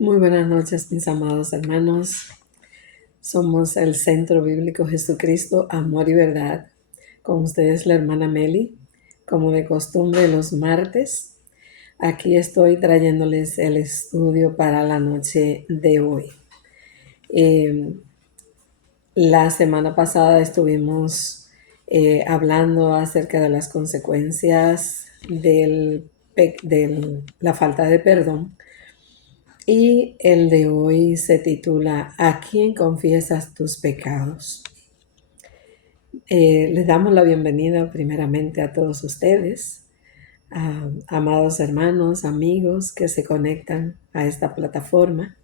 Muy buenas noches, mis amados hermanos. Somos el Centro Bíblico Jesucristo, Amor y Verdad. Con ustedes la hermana Meli, como de costumbre los martes. Aquí estoy trayéndoles el estudio para la noche de hoy. La semana pasada estuvimos hablando acerca de las consecuencias de la falta de perdón. Y el de hoy se titula ¿A quién confiesas tus pecados? Les damos la bienvenida primeramente a todos ustedes, amados hermanos, amigos que se conectan a esta plataforma.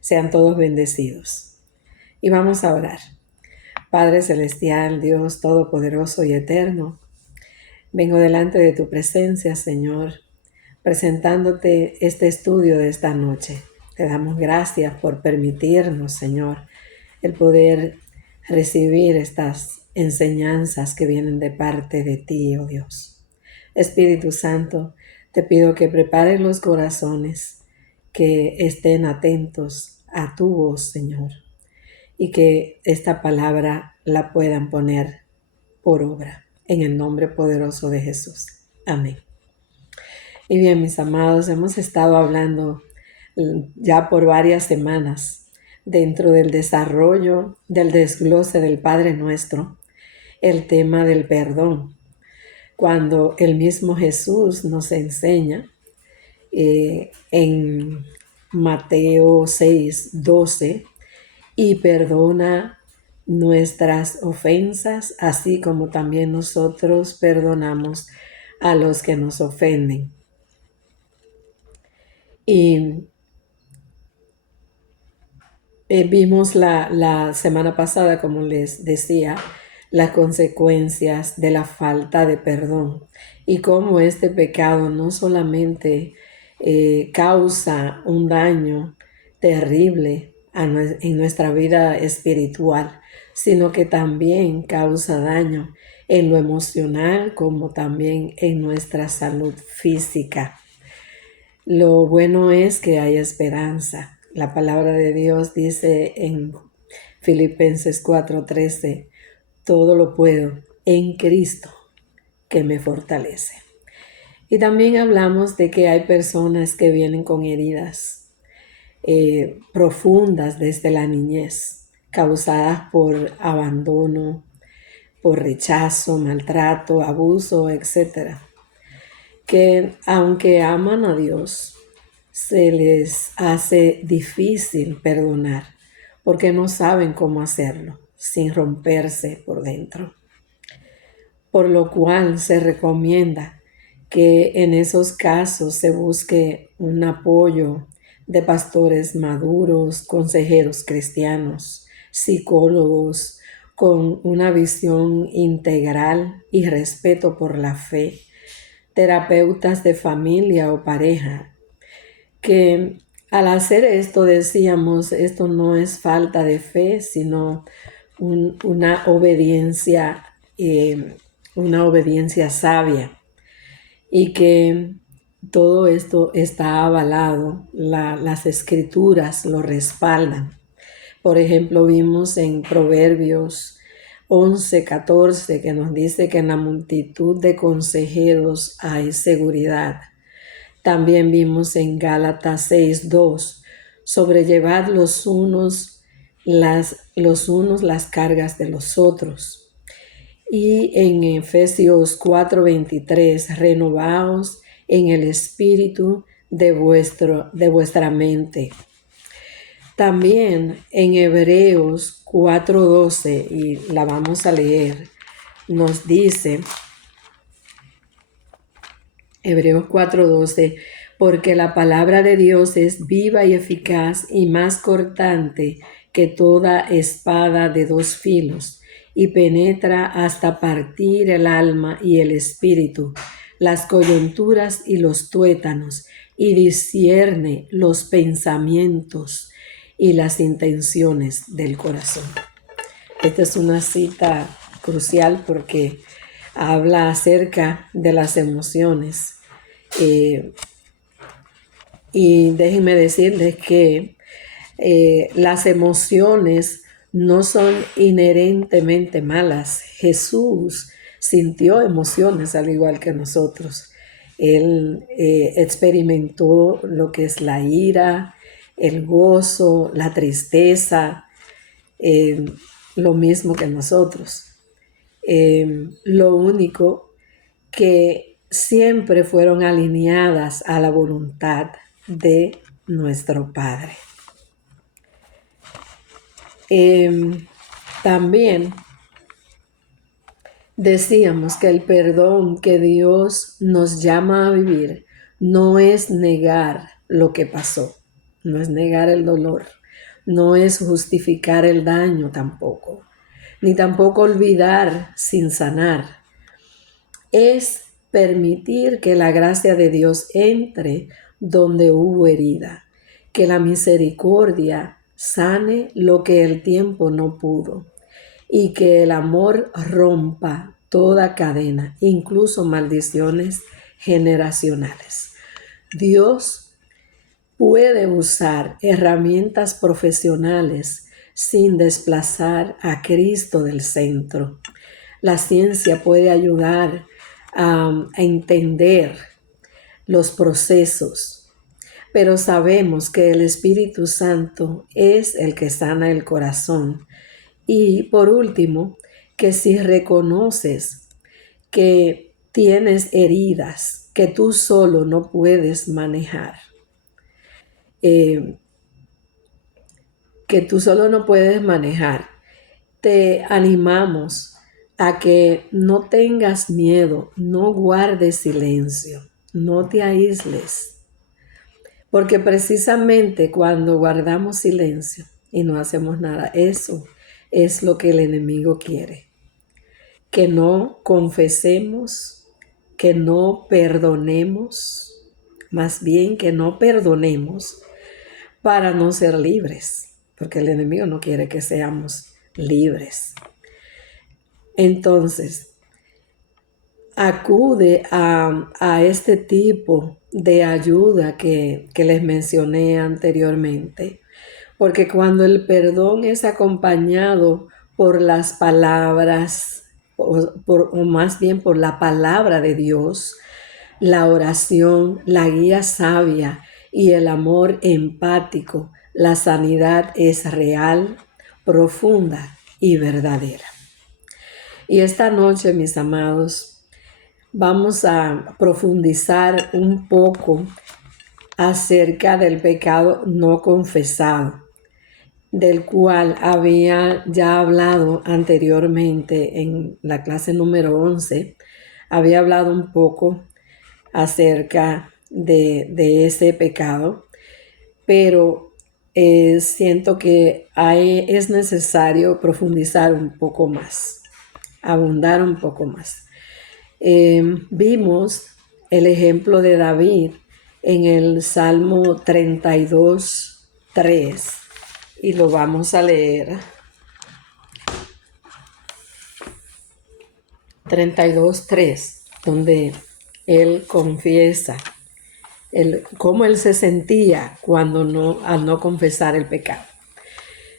Sean todos bendecidos. Y vamos a orar. Padre Celestial, Dios Todopoderoso y Eterno, vengo delante de tu presencia, Señor, presentándote este estudio de esta noche. Te damos gracias por permitirnos, Señor, el poder recibir estas enseñanzas que vienen de parte de ti, oh Dios. Espíritu Santo, te pido que prepares los corazones, que estén atentos a tu voz, Señor, y que esta palabra la puedan poner por obra, en el nombre poderoso de Jesús. Amén. Y bien, mis amados, hemos estado hablando ya por varias semanas dentro del desarrollo del desglose del Padre Nuestro, el tema del perdón, cuando el mismo Jesús nos enseña en Mateo 6:12, y perdona nuestras ofensas, así como también nosotros perdonamos a los que nos ofenden. Y vimos la semana pasada, como les decía, las consecuencias de la falta de perdón y cómo este pecado no solamente causa un daño terrible en nuestra vida espiritual, sino que también causa daño en lo emocional como también en nuestra salud física. Lo bueno es que hay esperanza. La palabra de Dios dice en Filipenses 4:13, todo lo puedo en Cristo que me fortalece. Y también hablamos de que hay personas que vienen con heridas profundas desde la niñez, causadas por abandono, por rechazo, maltrato, abuso, etc., que aunque aman a Dios, se les hace difícil perdonar porque no saben cómo hacerlo sin romperse por dentro. Por lo cual se recomienda que en esos casos se busque un apoyo de pastores maduros, consejeros cristianos, psicólogos con una visión integral y respeto por la fe, terapeutas de familia o pareja, que al hacer esto decíamos, esto no es falta de fe, sino una obediencia sabia, y que todo esto está avalado, las escrituras lo respaldan. Por ejemplo, vimos en Proverbios 11:14 que nos dice que en la multitud de consejeros hay seguridad. También vimos en Gálatas 6:2, sobrellevad los unos las cargas de los otros. Y en Efesios 4:23, renovaos en el espíritu de vuestra mente. También en Hebreos 4:12, y la vamos a leer, nos dice, Hebreos 4:12, porque la palabra de Dios es viva y eficaz y más cortante que toda espada de dos filos, y penetra hasta partir el alma y el espíritu, las coyunturas y los tuétanos, y discierne los pensamientos y las intenciones del corazón. Esta es una cita crucial porque habla acerca de las emociones Y déjenme decirles que las emociones no son inherentemente malas. Jesús sintió emociones al igual que nosotros. Él experimentó lo que es la ira, el gozo, la tristeza, lo mismo que nosotros. Lo único que siempre fueron alineadas a la voluntad de nuestro Padre. También decíamos que el perdón que Dios nos llama a vivir no es negar lo que pasó, no es negar el dolor, no es justificar el daño tampoco, ni tampoco olvidar sin sanar. Es permitir que la gracia de Dios entre donde hubo herida, que la misericordia sane lo que el tiempo no pudo y que el amor rompa toda cadena, incluso maldiciones generacionales. Dios puede usar herramientas profesionales sin desplazar a Cristo del centro. La ciencia puede ayudar a entender los procesos, pero sabemos que el Espíritu Santo es el que sana el corazón. Y por último, que si reconoces que tienes heridas que tú solo no puedes manejar, te animamos a que no tengas miedo, no guardes silencio, no te aísles. Porque precisamente cuando guardamos silencio y no hacemos nada, eso es lo que el enemigo quiere. Que no confesemos, que no perdonemos, más bien que no perdonemos para no ser libres, porque el enemigo no quiere que seamos libres. Entonces, acude a este tipo de ayuda que les mencioné anteriormente, porque cuando el perdón es acompañado por las palabras, o más bien por la palabra de Dios, la oración, la guía sabia y el amor empático, la sanidad es real, profunda y verdadera. Y esta noche, mis amados, vamos a profundizar un poco acerca del pecado no confesado, del cual había ya hablado anteriormente en la clase número 11. Había hablado un poco acerca de ese pecado, pero siento que es necesario profundizar un poco más, abundar un poco más. Vimos el ejemplo de David en el Salmo 32:3 y lo vamos a leer. 32:3, donde él confiesa cómo él se sentía al no confesar el pecado.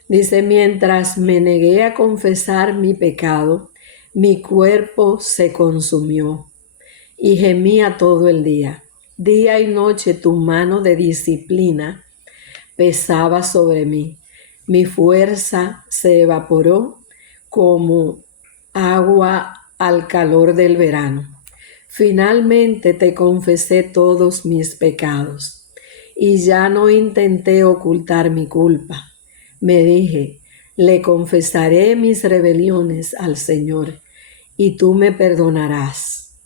Dice: mientras me negué a confesar mi pecado, mi cuerpo se consumió y gemía todo el día. Día y noche tu mano de disciplina pesaba sobre mí. Mi fuerza se evaporó como agua al calor del verano. Finalmente te confesé todos mis pecados y ya no intenté ocultar mi culpa. Me dije: le confesaré mis rebeliones al Señor y tú me perdonarás.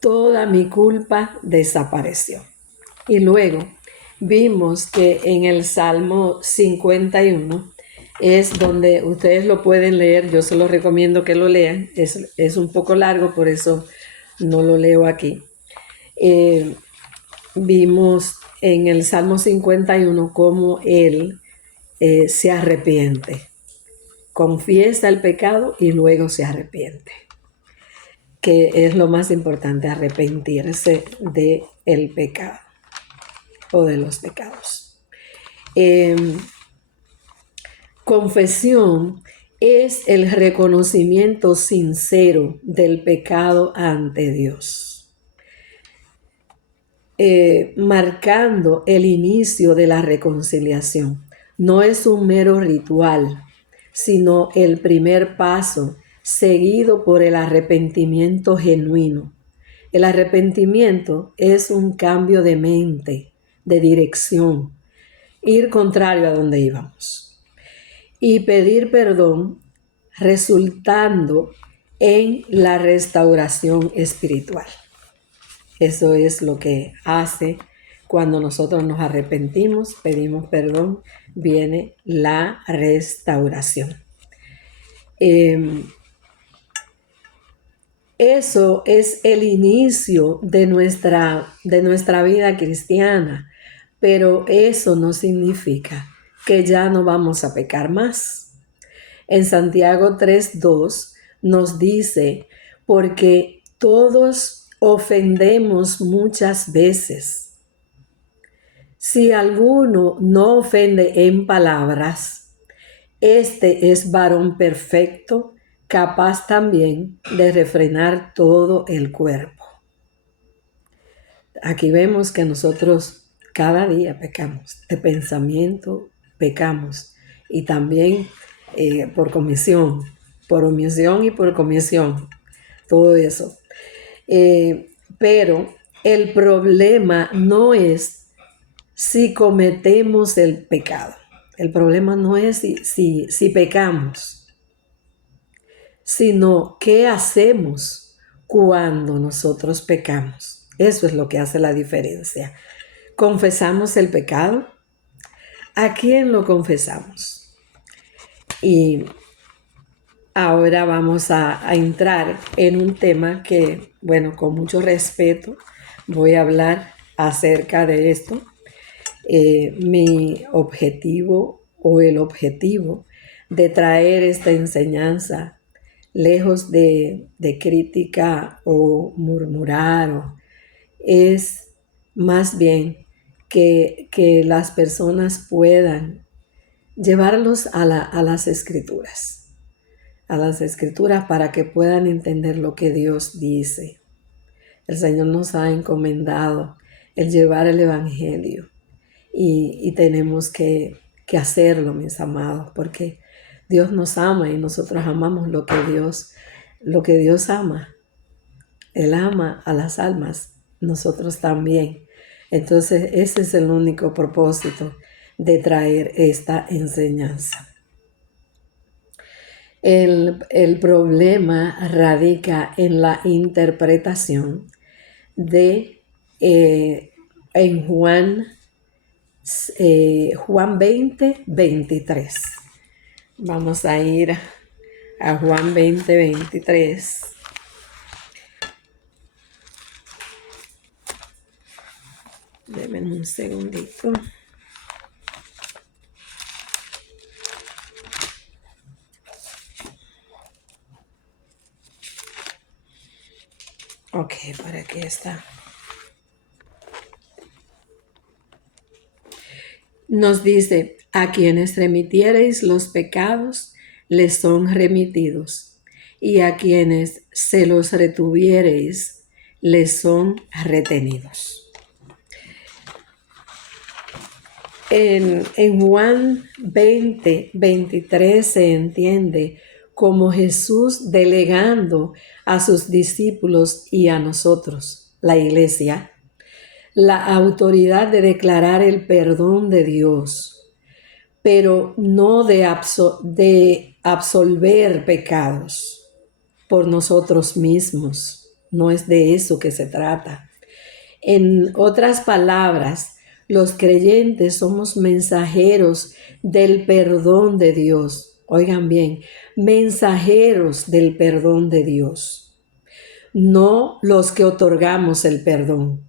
Toda mi culpa desapareció. Y luego vimos que en el Salmo 51 es donde ustedes lo pueden leer. Yo se los recomiendo que lo lean. Es un poco largo, por eso no lo leo aquí. Vimos en el Salmo 51 cómo él se arrepiente. Confiesa el pecado y luego se arrepiente, que es lo más importante, arrepentirse del pecado. o de los pecados. Confesión es el reconocimiento sincero del pecado ante Dios, marcando el inicio de la reconciliación. No es un mero ritual, sino el primer paso seguido por el arrepentimiento genuino. El arrepentimiento es un cambio de mente, de dirección, ir contrario a donde íbamos y pedir perdón, resultando en la restauración espiritual. Eso es lo que hace cuando nosotros nos arrepentimos, pedimos perdón, viene la restauración. Eso es el inicio de nuestra vida cristiana, pero eso no significa que ya no vamos a pecar más. En Santiago 3:2 nos dice, porque todos ofendemos muchas veces. Si alguno no ofende en palabras, este es varón perfecto, capaz también de refrenar todo el cuerpo. Aquí vemos que nosotros cada día pecamos, de pensamiento pecamos, y también por omisión y por comisión, todo eso. Pero el problema no es si cometemos el pecado. El problema no es si pecamos, sino qué hacemos cuando nosotros pecamos. Eso es lo que hace la diferencia. ¿Confesamos el pecado? ¿A quién lo confesamos? Y ahora vamos a entrar en un tema que, bueno, con mucho respeto voy a hablar acerca de esto. Mi objetivo o el objetivo de traer esta enseñanza, lejos de crítica o murmurar, es más bien que las personas puedan llevarlos a las escrituras, para que puedan entender lo que Dios dice. El Señor nos ha encomendado el llevar el Evangelio y tenemos que hacerlo, mis amados, porque Dios nos ama y nosotros amamos lo que Dios ama. Él ama a las almas, nosotros también. Entonces, ese es el único propósito de traer esta enseñanza. El problema radica en la interpretación de en Juan 20:23. Vamos a ir a Juan 20:23. Denme un segundito. Ok, por aquí está. Nos dice, a quienes remitiereis los pecados, les son remitidos, y a quienes se los retuviereis, les son retenidos. En Juan 20:23 se entiende como Jesús delegando a sus discípulos y a nosotros, la iglesia, la autoridad de declarar el perdón de Dios, pero no de absolver pecados por nosotros mismos. No es de eso que se trata. En otras palabras, los creyentes somos mensajeros del perdón de Dios. Oigan bien, mensajeros del perdón de Dios, no los que otorgamos el perdón.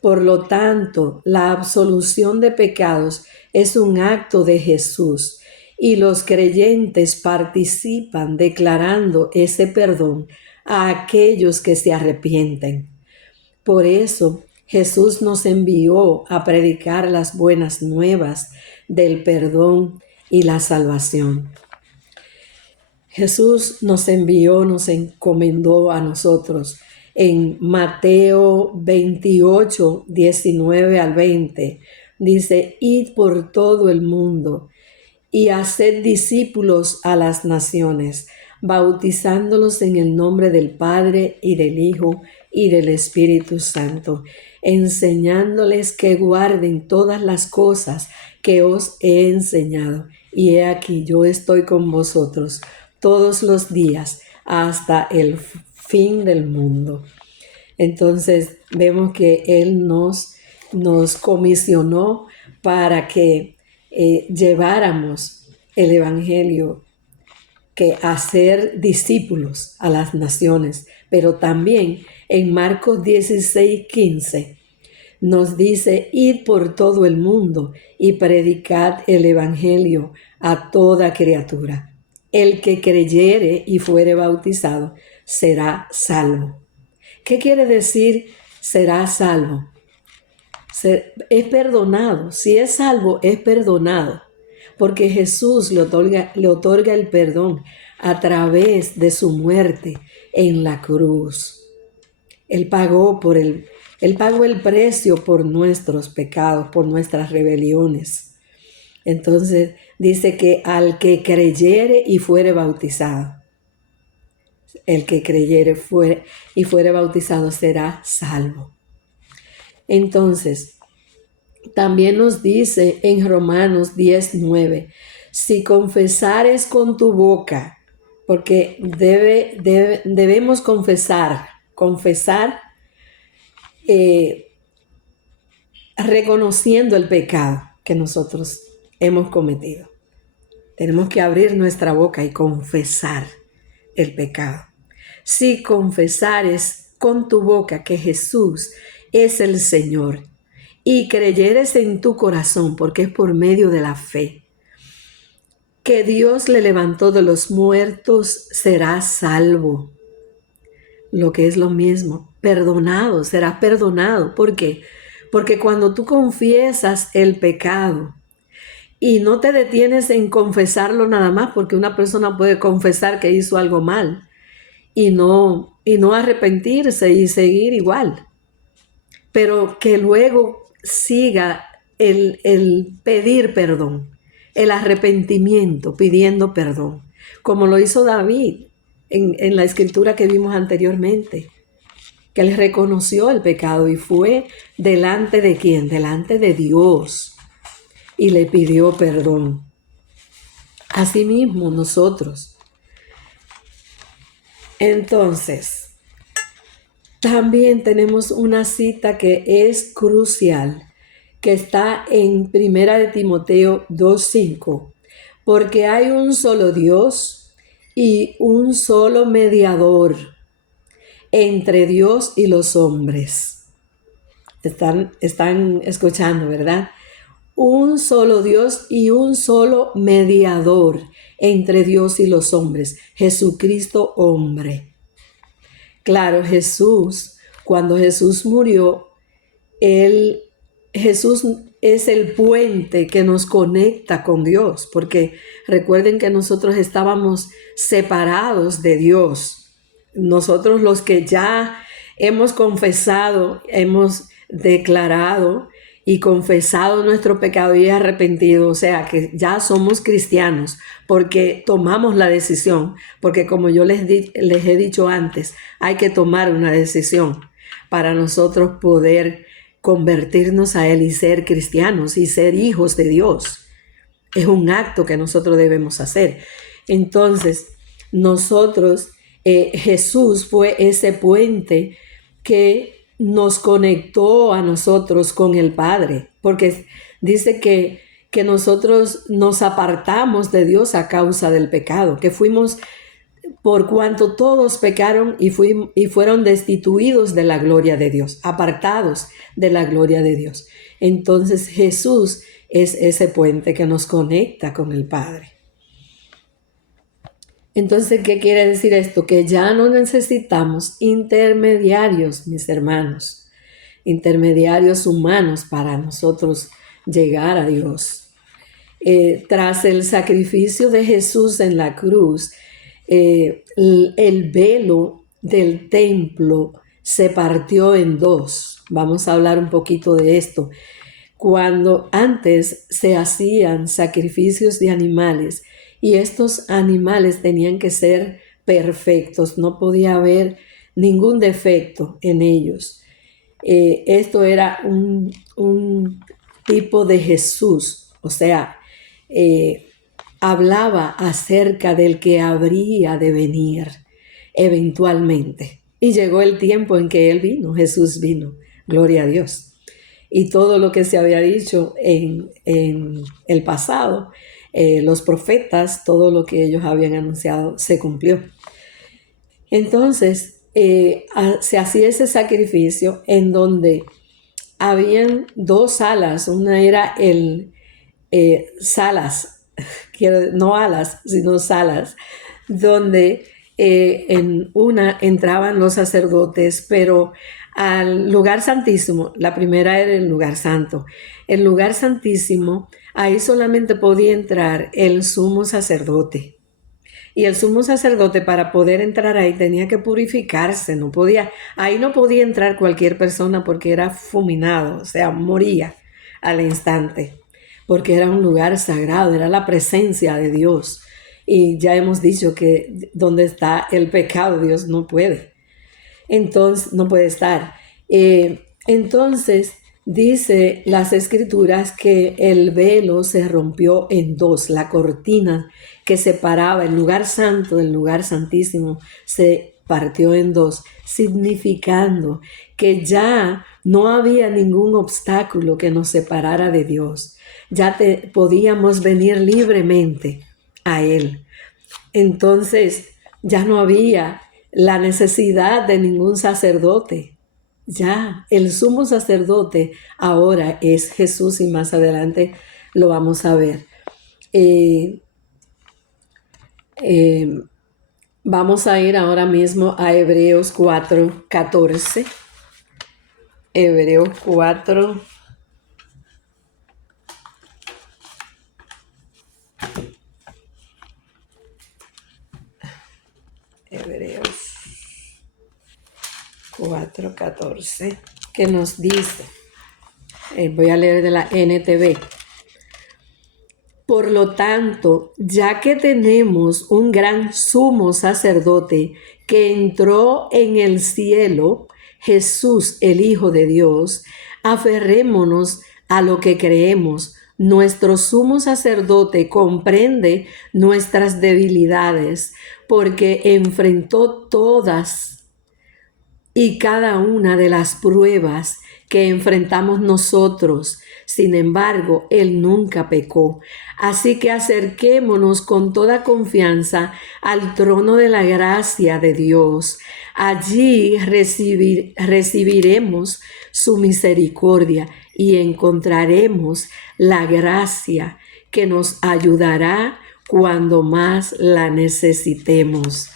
Por lo tanto, la absolución de pecados es un acto de Jesús y los creyentes participan declarando ese perdón a aquellos que se arrepienten. Por eso, Jesús nos envió a predicar las buenas nuevas del perdón y la salvación. Jesús nos envió, nos encomendó a nosotros en Mateo 28, 19 al 20. Dice, id por todo el mundo y haced discípulos a las naciones, bautizándolos en el nombre del Padre y del Hijo y del Espíritu Santo, enseñándoles que guarden todas las cosas que os he enseñado. Y he aquí, yo estoy con vosotros todos los días hasta el fin del mundo. Entonces vemos que Él nos comisionó para que lleváramos el Evangelio, que hacer discípulos a las naciones, pero también en Marcos 16, 15 nos dice, id por todo el mundo y predicad el Evangelio a toda criatura. El que creyere y fuere bautizado será salvo. ¿Qué quiere decir será salvo? Es perdonado. Si es salvo, es perdonado. Porque Jesús le otorga el perdón a través de su muerte en la cruz. Él pagó el precio por nuestros pecados, por nuestras rebeliones. Entonces dice que al que creyere y fuere bautizado, el que creyere y fuere bautizado será salvo. Entonces, también nos dice en Romanos 10:9, si confesares con tu boca, porque debemos confesar reconociendo el pecado que nosotros hemos cometido. Tenemos que abrir nuestra boca y confesar el pecado. Si confesares con tu boca que Jesús es el Señor y creyeres en tu corazón, porque es por medio de la fe, que Dios le levantó de los muertos, serás salvo. Lo que es lo mismo, perdonado, serás perdonado. ¿Por qué? Porque cuando tú confiesas el pecado y no te detienes en confesarlo nada más, porque una persona puede confesar que hizo algo mal y no arrepentirse y seguir igual, pero que luego siga el pedir perdón, el arrepentimiento, pidiendo perdón, como lo hizo David en la escritura que vimos anteriormente, que él reconoció el pecado y fue delante de ¿quién? Delante de Dios, y le pidió perdón. Asimismo nosotros. Entonces, también tenemos una cita que es crucial, que está en 1 Timoteo 2:5, porque hay un solo Dios y un solo mediador entre Dios y los hombres. Están escuchando, ¿verdad? Un solo Dios y un solo mediador entre Dios y los hombres, Jesucristo hombre. Claro, cuando Jesús murió, Jesús es el puente que nos conecta con Dios, porque recuerden que nosotros estábamos separados de Dios. Nosotros los que ya hemos confesado, hemos declarado y confesado nuestro pecado y arrepentido, o sea que ya somos cristianos porque tomamos la decisión, porque como yo les he dicho antes, hay que tomar una decisión para nosotros poder convertirnos a Él y ser cristianos y ser hijos de Dios. Es un acto que nosotros debemos hacer. Entonces, Jesús fue ese puente que nos conectó a nosotros con el Padre, porque dice que nosotros nos apartamos de Dios a causa del pecado, que fuimos, por cuanto todos pecaron y fueron destituidos de la gloria de Dios, apartados de la gloria de Dios. Entonces Jesús es ese puente que nos conecta con el Padre. Entonces, ¿qué quiere decir esto? Que ya no necesitamos intermediarios, mis hermanos. intermediarios humanos para nosotros llegar a Dios. Tras el sacrificio de Jesús en la cruz, el velo del templo se partió en dos. Vamos a hablar un poquito de esto. Cuando antes se hacían sacrificios de animales y estos animales tenían que ser perfectos, no podía haber ningún defecto en ellos. Esto era un tipo de Jesús, o sea, hablaba acerca del que habría de venir eventualmente. Y llegó el tiempo en que Él vino, Jesús vino, gloria a Dios. Y todo lo que se había dicho en el pasado, los profetas, todo lo que ellos habían anunciado se cumplió. Entonces, se hacía ese sacrificio en donde habían dos salas. Una era salas, no alas, sino salas, donde en una entraban los sacerdotes, pero al lugar santísimo, la primera era el lugar santo. El lugar santísimo, ahí solamente podía entrar el sumo sacerdote. Y el sumo sacerdote, para poder entrar ahí, tenía que purificarse, ahí no podía entrar cualquier persona porque era fulminado, o sea, moría al instante, porque era un lugar sagrado, era la presencia de Dios. Y ya hemos dicho que donde está el pecado, Dios no puede. Entonces, no puede estar. Entonces, dice las escrituras que el velo se rompió en dos, la cortina que separaba el lugar santo del lugar santísimo se partió en dos, significando que ya no había ningún obstáculo que nos separara de Dios. Ya podíamos venir libremente a Él. Entonces, ya no había la necesidad de ningún sacerdote. Ya, el sumo sacerdote ahora es Jesús y más adelante lo vamos a ver. Vamos a ir ahora mismo a Hebreos 4:14. Hebreos 4. Hebreos 4:14, que nos dice, voy a leer de la NTV. Por lo tanto, ya que tenemos un gran sumo sacerdote que entró en el cielo, Jesús, el Hijo de Dios, aferrémonos a lo que creemos. Nuestro sumo sacerdote comprende nuestras debilidades porque enfrentó todas y cada una de las pruebas que enfrentamos nosotros. Sin embargo, Él nunca pecó. Así que acerquémonos con toda confianza al trono de la gracia de Dios. Allí recibiremos su misericordia y encontraremos la gracia que nos ayudará cuando más la necesitemos.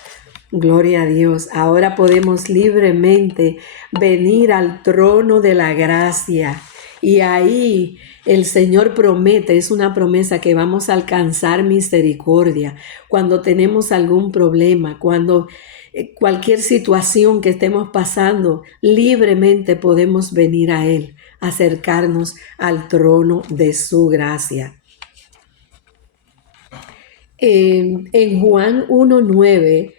Gloria a Dios. Ahora podemos libremente venir al trono de la gracia. Y ahí el Señor promete, es una promesa que vamos a alcanzar misericordia cuando tenemos algún problema, cuando cualquier situación que estemos pasando, libremente podemos venir a Él, acercarnos al trono de su gracia. En Juan 1:9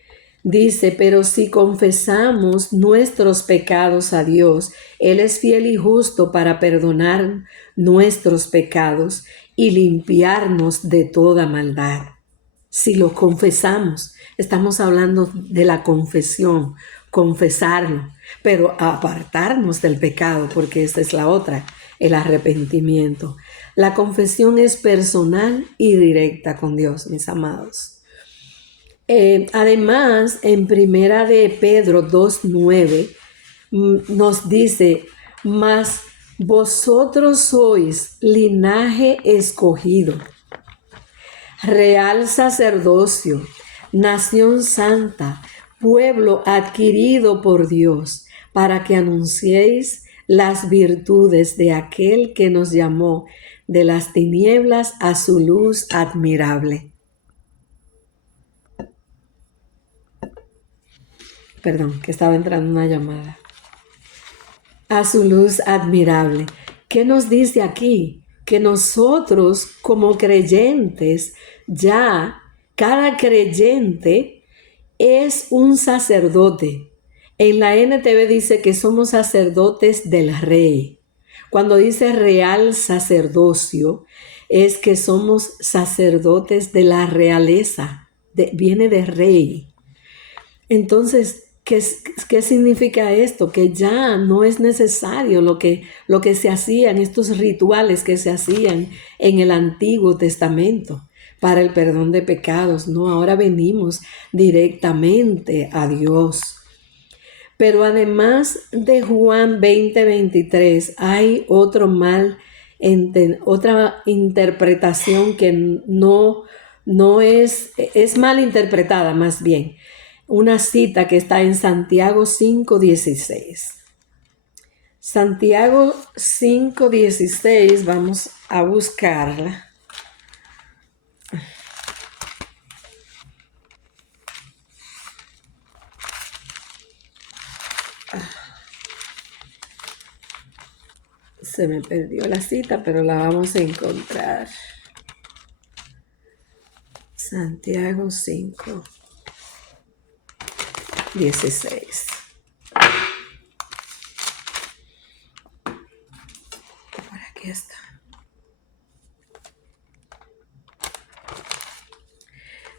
dice, pero si confesamos nuestros pecados a Dios, Él es fiel y justo para perdonar nuestros pecados y limpiarnos de toda maldad. Si lo confesamos, estamos hablando de la confesión, confesarlo, pero apartarnos del pecado, porque esta es la otra, el arrepentimiento. La confesión es personal y directa con Dios, mis amados. Además, en Primera de Pedro 2:9 nos dice, mas vosotros sois linaje escogido, real sacerdocio, nación santa, pueblo adquirido por Dios, para que anunciéis las virtudes de aquel que nos llamó de las tinieblas a su luz admirable. Perdón, que estaba entrando una llamada. A su luz admirable. ¿Qué nos dice aquí? Que nosotros como creyentes, ya cada creyente es un sacerdote. En la NTV dice que somos sacerdotes del rey. Cuando dice real sacerdocio, es que somos sacerdotes de la realeza, viene de rey. Entonces, ¿qué significa esto? Que ya no es necesario lo que se hacían, estos rituales que se hacían en el Antiguo Testamento para el perdón de pecados. No, ahora venimos directamente a Dios. Pero además de Juan 20:23, hay otra interpretación que no es mal interpretada más bien. Una cita que está en Santiago 5:16. Santiago 5:16, vamos a buscarla. Se me perdió la cita, pero la vamos a encontrar. Santiago 5:16. Por aquí está.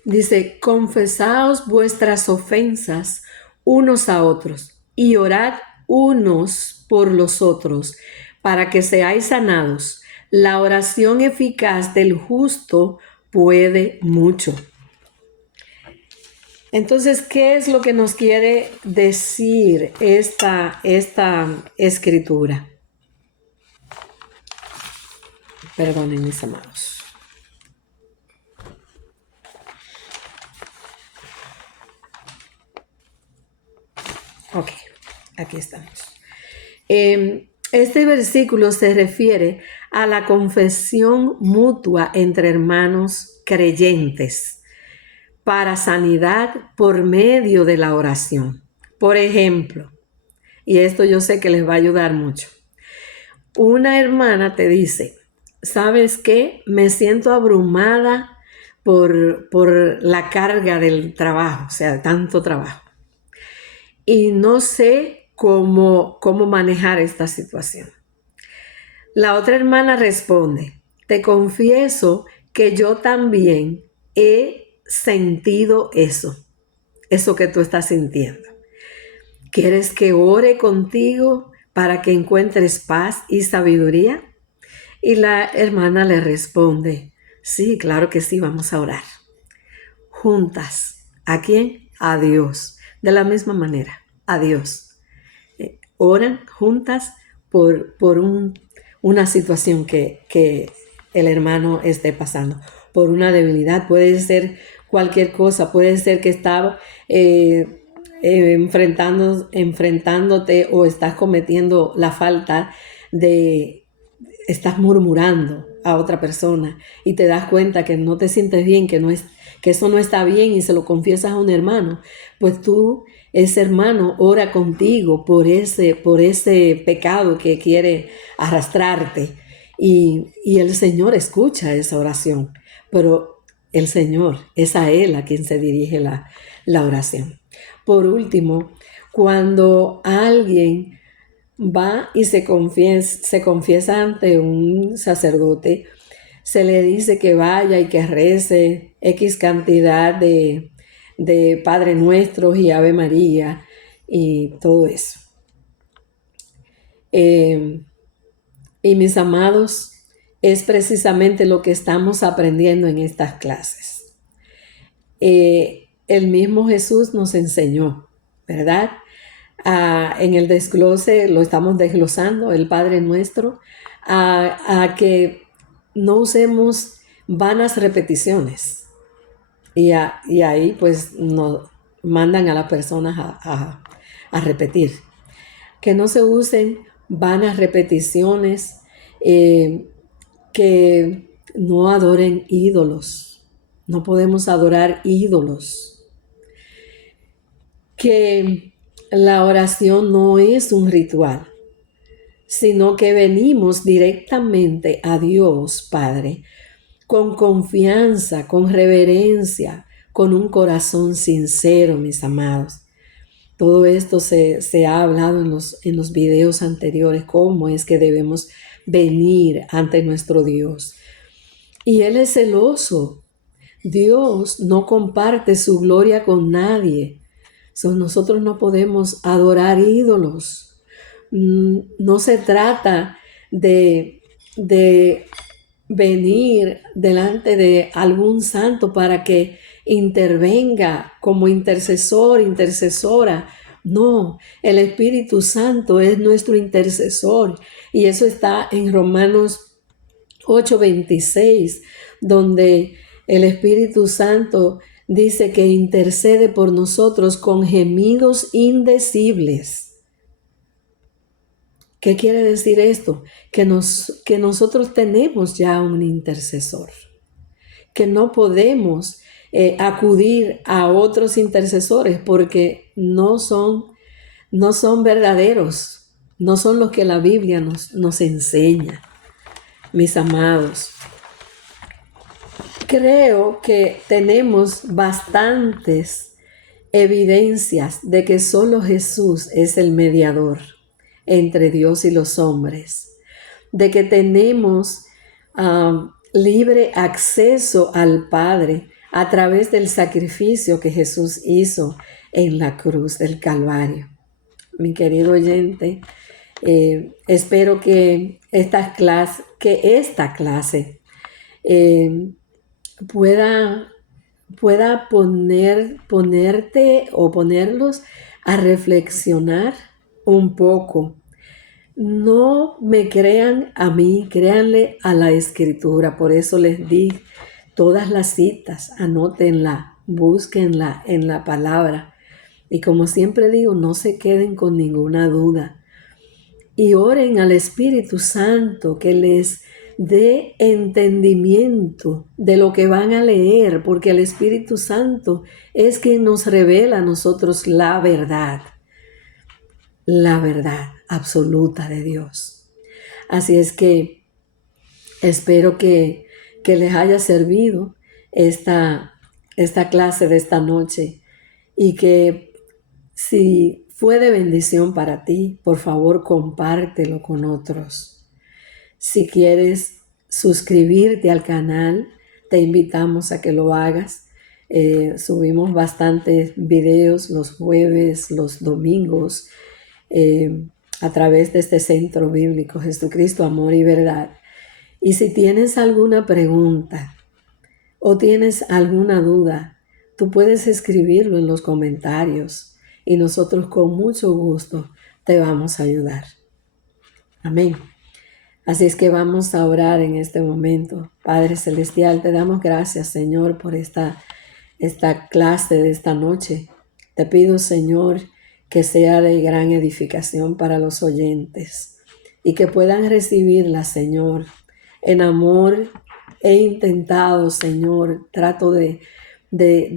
Dice, confesaos vuestras ofensas unos a otros y orad unos por los otros para que seáis sanados. La oración eficaz del justo puede mucho. Entonces, ¿qué es lo que nos quiere decir esta escritura? Perdonen, mis amados. Ok, aquí estamos. Este versículo se refiere a la confesión mutua entre hermanos creyentes para sanidad por medio de la oración. Por ejemplo, y esto yo sé que les va a ayudar mucho. Una hermana te dice, ¿sabes qué? Me siento abrumada por la carga del trabajo, o sea, tanto trabajo. Y no sé cómo manejar esta situación. La otra hermana responde, te confieso que yo también he sentido eso que tú estás sintiendo. ¿Quieres que ore contigo para que encuentres paz y sabiduría? Y la hermana le responde, sí, claro que sí, vamos a orar. Juntas. ¿A quién? A Dios. De la misma manera, a Dios. Oran juntas por una situación que el hermano esté pasando, por una debilidad. Puede ser cualquier cosa, puede ser que está enfrentándote o estás cometiendo la falta de, estás murmurando a otra persona y te das cuenta que no te sientes bien, que eso no está bien y se lo confiesas a un hermano, pues tú, ese hermano, ora contigo por ese pecado que quiere arrastrarte y el Señor escucha esa oración, pero el Señor es a Él a quien se dirige la oración. Por último, cuando alguien va y se confiesa ante un sacerdote, se le dice que vaya y que rece X cantidad de Padre Nuestro y Ave María y todo eso. Y mis amados, es precisamente lo que estamos aprendiendo en estas clases. El mismo Jesús nos enseñó, ¿verdad? En el desglose, lo estamos desglosando, el Padre Nuestro, a que no usemos vanas repeticiones. Y ahí pues nos mandan a las personas a repetir. Que no se usen vanas repeticiones, que no adoren ídolos. No podemos adorar ídolos. Que la oración no es un ritual, sino que venimos directamente a Dios Padre con confianza, con reverencia, con un corazón sincero, mis amados. Todo esto se ha hablado en los videos anteriores, cómo es que debemos venir ante nuestro Dios. Y Él es celoso. Dios no comparte su gloria con nadie. Nosotros no podemos adorar ídolos. No se trata de venir delante de algún santo para que intervenga como intercesor, intercesora. No, el Espíritu Santo es nuestro intercesor y eso está en Romanos 8:26, donde el Espíritu Santo dice que intercede por nosotros con gemidos indecibles. ¿Qué quiere decir esto? Que nosotros tenemos ya un intercesor, que no podemos acudir a otros intercesores porque no son verdaderos, no son los que la Biblia nos enseña, mis amados. Creo que tenemos bastantes evidencias de que solo Jesús es el mediador entre Dios y los hombres, de que tenemos libre acceso al Padre a través del sacrificio que Jesús hizo en la cruz del Calvario. Mi querido oyente, espero que esta clase pueda ponerte o ponerlos a reflexionar un poco. No me crean a mí, créanle a la Escritura. Por eso les di todas las citas, anótenla, búsquenla en la palabra. Y como siempre digo, no se queden con ninguna duda. Y oren al Espíritu Santo que les dé entendimiento de lo que van a leer, porque el Espíritu Santo es quien nos revela a nosotros la verdad absoluta de Dios. Así es que espero que les haya servido esta clase de esta noche y que si fue de bendición para ti, por favor compártelo con otros. Si quieres suscribirte al canal, te invitamos a que lo hagas. Subimos bastantes videos los jueves, los domingos, a través de este centro bíblico, Jesucristo, Amor y Verdad. Y si tienes alguna pregunta o tienes alguna duda, tú puedes escribirlo en los comentarios y nosotros con mucho gusto te vamos a ayudar. Amén. Así es que vamos a orar en este momento. Padre Celestial, te damos gracias, Señor, por esta clase de esta noche. Te pido, Señor, que sea de gran edificación para los oyentes y que puedan recibirla, Señor, en amor. He intentado, Señor, trato de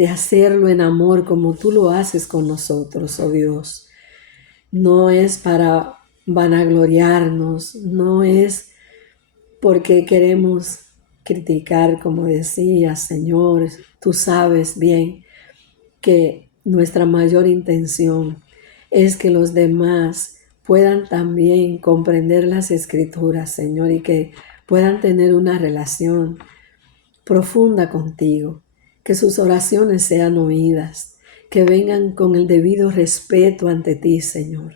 hacerlo en amor como tú lo haces con nosotros, oh Dios. No es para vanagloriarnos, no es porque queremos criticar, como decía, Señor. Tú sabes bien que nuestra mayor intención es que los demás puedan también comprender las Escrituras, Señor, y que puedan tener una relación profunda contigo, que sus oraciones sean oídas, que vengan con el debido respeto ante ti, Señor.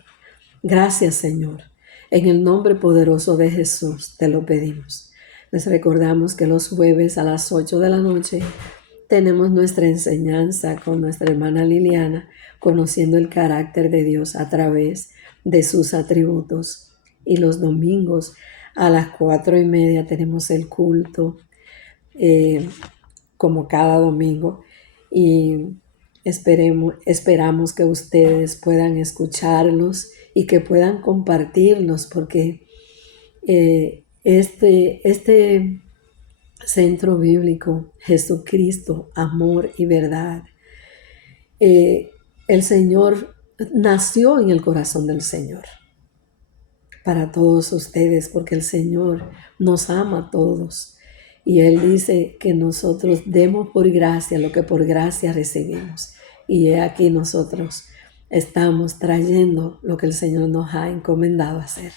Gracias, Señor. En el nombre poderoso de Jesús te lo pedimos. Les recordamos que los jueves a las 8 de la noche tenemos nuestra enseñanza con nuestra hermana Liliana, conociendo el carácter de Dios a través de sus atributos. Y los domingos a las 4:30 tenemos el culto, como cada domingo. Y esperamos que ustedes puedan escucharlos y que puedan compartirlos, porque este centro bíblico, Jesucristo, amor y verdad, eh, el Señor nació en el corazón del Señor para todos ustedes, porque el Señor nos ama a todos. Y Él dice que nosotros demos por gracia lo que por gracia recibimos. Y he aquí nosotros estamos trayendo lo que el Señor nos ha encomendado hacer.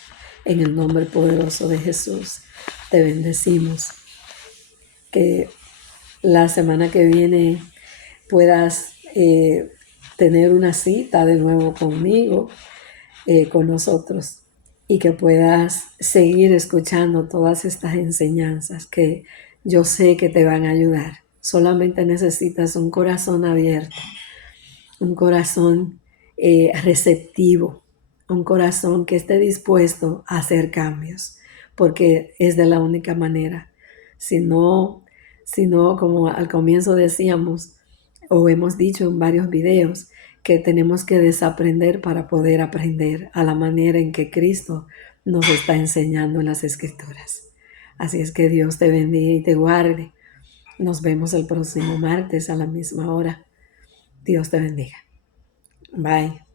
En el nombre poderoso de Jesús, te bendecimos. Que la semana que viene puedas tener una cita de nuevo conmigo, con nosotros, y que puedas seguir escuchando todas estas enseñanzas que yo sé que te van a ayudar. Solamente necesitas un corazón abierto, un corazón receptivo, un corazón que esté dispuesto a hacer cambios, porque es de la única manera. Si no, como al comienzo decíamos, o hemos dicho en varios videos, que tenemos que desaprender para poder aprender a la manera en que Cristo nos está enseñando en las Escrituras. Así es que Dios te bendiga y te guarde. Nos vemos el próximo martes a la misma hora. Dios te bendiga. Bye.